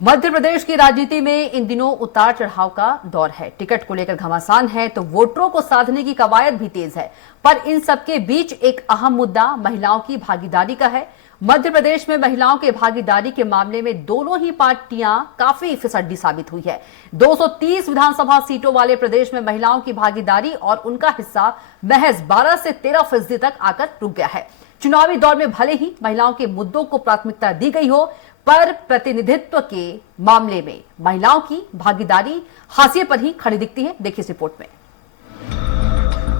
मध्य प्रदेश की राजनीति में इन दिनों उतार चढ़ाव का दौर है। टिकट को लेकर घमासान है तो वोटरों को साधने की कवायद भी तेज है। पर इन सबके बीच एक अहम मुद्दा महिलाओं की भागीदारी का है। मध्य प्रदेश में महिलाओं के भागीदारी के मामले में दोनों ही पार्टियां काफी फिसड्डी साबित हुई है। 230 विधानसभा सीटों वाले प्रदेश में महिलाओं की भागीदारी और उनका हिस्सा महज 12 से 13% तक आकर रुक गया है। चुनावी दौर में भले ही महिलाओं के मुद्दों को प्राथमिकता दी गई हो, पर प्रतिनिधित्व के मामले में महिलाओं की भागीदारी हाशिए पर ही खड़ी दिखती है। देखिए इस रिपोर्ट में।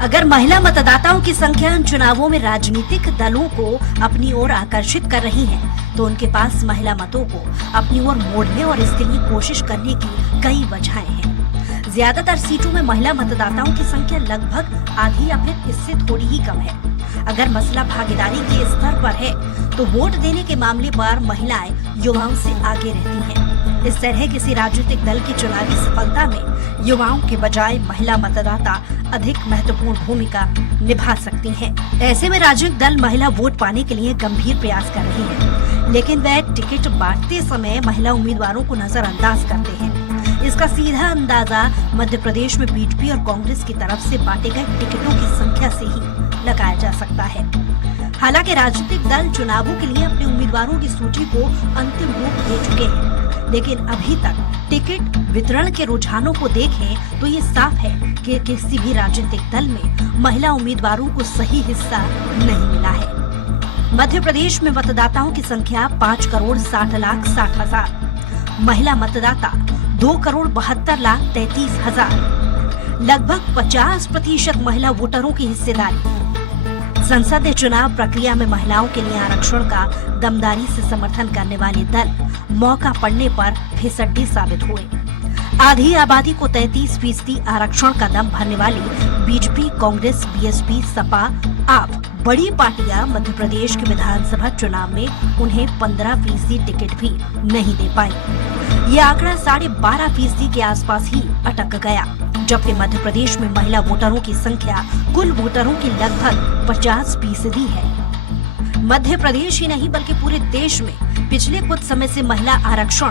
अगर महिला मतदाताओं की संख्या इन चुनावों में राजनीतिक दलों को अपनी ओर आकर्षित कर रही है, तो उनके पास महिला मतों को अपनी ओर मोड़ने और इसके लिए कोशिश करने की कई वजहें हैं। ज्यादातर सीटों में महिला मतदाताओं की संख्या लगभग आधी या फिर इससे थोड़ी ही कम है। अगर मसला भागीदारी के स्तर पर है, तो वोट देने के मामले पर महिलाएं युवाओं से आगे रहती हैं। इस तरह किसी राजनीतिक दल की चुनावी सफलता में युवाओं के बजाय महिला मतदाता अधिक महत्वपूर्ण भूमिका निभा सकती हैं। ऐसे में राजनीतिक दल महिला वोट पाने के लिए गंभीर प्रयास कर रही है, लेकिन वह टिकट बांटते समय महिला उम्मीदवारों को नजरअंदाज करते हैं। इसका सीधा अंदाजा मध्य प्रदेश में बीजेपी और कांग्रेस की तरफ से बांटे गए टिकटों की संख्या से ही लगाया जा सकता है। हालांकि राजनीतिक दल चुनावों के लिए अपने उम्मीदवारों की सूची को अंतिम रूप दे चुके हैं, लेकिन अभी तक टिकट वितरण के रुझानों को देखें तो ये साफ है कि किसी भी राजनीतिक दल में महिला उम्मीदवारों को सही हिस्सा नहीं मिला है। मध्य प्रदेश में मतदाताओं की संख्या 5,60,60,000, महिला मतदाता 2,72,33,000, लगभग 50% महिला वोटरों की हिस्सेदारी। संसदीय चुनाव प्रक्रिया में महिलाओं के लिए आरक्षण का दमदारी से समर्थन करने वाले दल मौका पड़ने पर फिसड्डी साबित हुए। आधी आबादी को 33% आरक्षण का दम भरने वाली बीजेपी, कांग्रेस, बीएसपी, सपा, आप बड़ी पार्टियां मध्य प्रदेश के विधानसभा चुनाव में उन्हें 15% टिकट भी नहीं दे पाई। ये आंकड़ा 12.5% के आसपास ही अटक गया, जबकि मध्य प्रदेश में महिला वोटरों की संख्या कुल वोटरों की लगभग 50% है। मध्य प्रदेश ही नहीं बल्कि पूरे देश में पिछले कुछ समय से महिला आरक्षण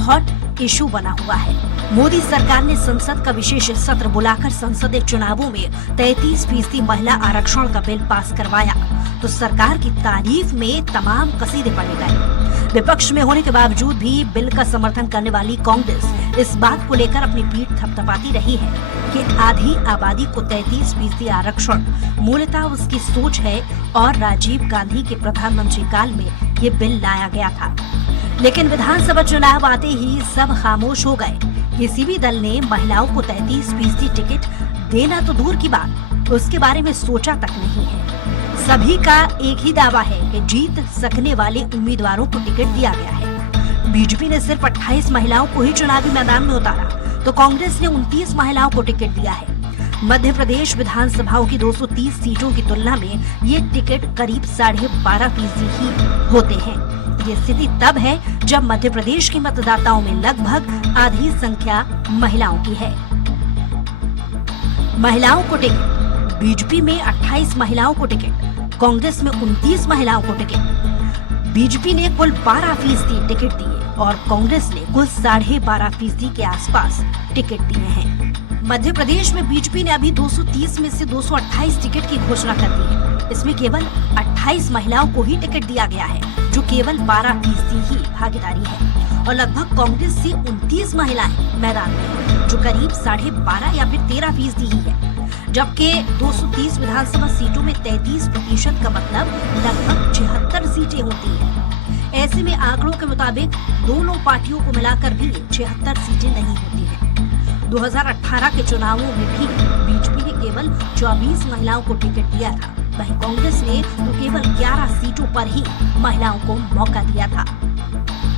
हॉट इशू बना हुआ है। मोदी सरकार ने संसद का विशेष सत्र बुलाकर संसदीय चुनावों में 33% महिला आरक्षण का बिल पास करवाया, तो सरकार की तारीफ में तमाम कसीदे पड़े गए। विपक्ष में होने के बावजूद भी बिल का समर्थन करने वाली कांग्रेस इस बात को लेकर अपनी पीठ थपथपाती रही है कि आधी आबादी को 33% आरक्षण मूलतः उसकी सोच है और राजीव गांधी के प्रधानमंत्री काल में ये बिल लाया गया था। लेकिन विधानसभा चुनाव आते ही सब खामोश हो गए। किसी भी दल ने महिलाओं को 33% टिकट देना तो दूर की बात, उसके बारे में सोचा तक नहीं है। सभी का एक ही दावा है कि जीत सकने वाले उम्मीदवारों को टिकट दिया गया है। बीजेपी ने सिर्फ 28 महिलाओं को ही चुनावी मैदान में उतारा, तो कांग्रेस ने 29 महिलाओं को टिकट दिया है। मध्य प्रदेश विधानसभाओं की 230 सीटों की तुलना में ये टिकट करीब 12.5% ही होते हैं। ये स्थिति तब है जब मध्य प्रदेश के मतदाताओं में लगभग आधी संख्या महिलाओं की है। महिलाओं को टिकट, बीजेपी में 28 महिलाओं को टिकट, कांग्रेस में 29 महिलाओं को टिकट। बीजेपी ने कुल 12% टिकट दिए और कांग्रेस ने कुल 12.5% के आसपास टिकट दिए हैं। मध्य प्रदेश में बीजेपी ने अभी 230 में से 228 टिकट की घोषणा कर दी है। इसमें केवल 28 महिलाओं को ही टिकट दिया गया है, जो केवल 12% ही भागीदारी है, और लगभग कांग्रेस से 29 महिलाएं मैदान में हैं, जो करीब 12.5 या फिर 13% ही है। जबकि 230 विधानसभा सीटों में 33% का मतलब लगभग 76 सीटें होती हैं। ऐसे में आंकड़ों के मुताबिक दोनों पार्टियों को मिलाकर भी 76 सीटें नहीं होती हैं। 2018 के चुनावों में भी बीजेपी ने केवल 24 महिलाओं को टिकट दिया था, वहीं कांग्रेस ने तो केवल 11 सीटों पर ही महिलाओं को मौका दिया था।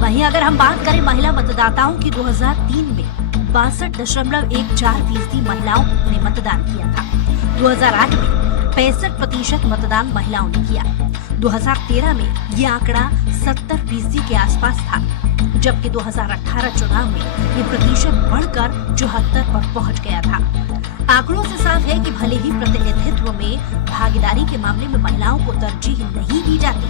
वहीं अगर हम बात करें महिला मतदाताओं की, 2003 में 62.14% महिलाओं ने मतदान किया था। 2008 में 65% मतदान महिलाओं ने किया। 2013 में ये आंकड़ा 70% के आसपास था, जबकि 2018 चुनाव में ये प्रतिशत बढ़कर 74 पर पहुंच गया था। आंकड़ों से साफ है कि भले ही प्रतिनिधित्व में भागीदारी के मामले में महिलाओं को तरजीह नहीं दी जाती,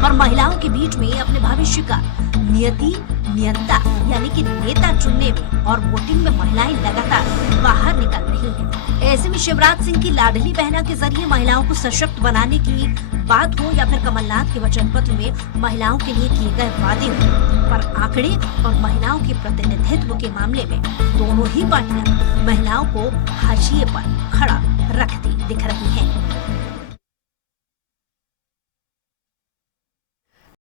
पर महिलाओं के बीच में अपने भविष्य का नियति नियंता यानी कि नेता चुनने में और वोटिंग में महिलाएं लगातार बाहर निकल रही हैं। ऐसे में शिवराज सिंह की लाडली बहना के जरिए महिलाओं को सशक्त बनाने की बात हो या फिर कमलनाथ के वचन पत्र में महिलाओं के लिए किए गए वादे हो, पर आंकड़े और महिलाओं के प्रतिनिधित्व के मामले में दोनों ही पार्टियां महिलाओं को हाशिए पर खड़ा रखती दिख रही हैं।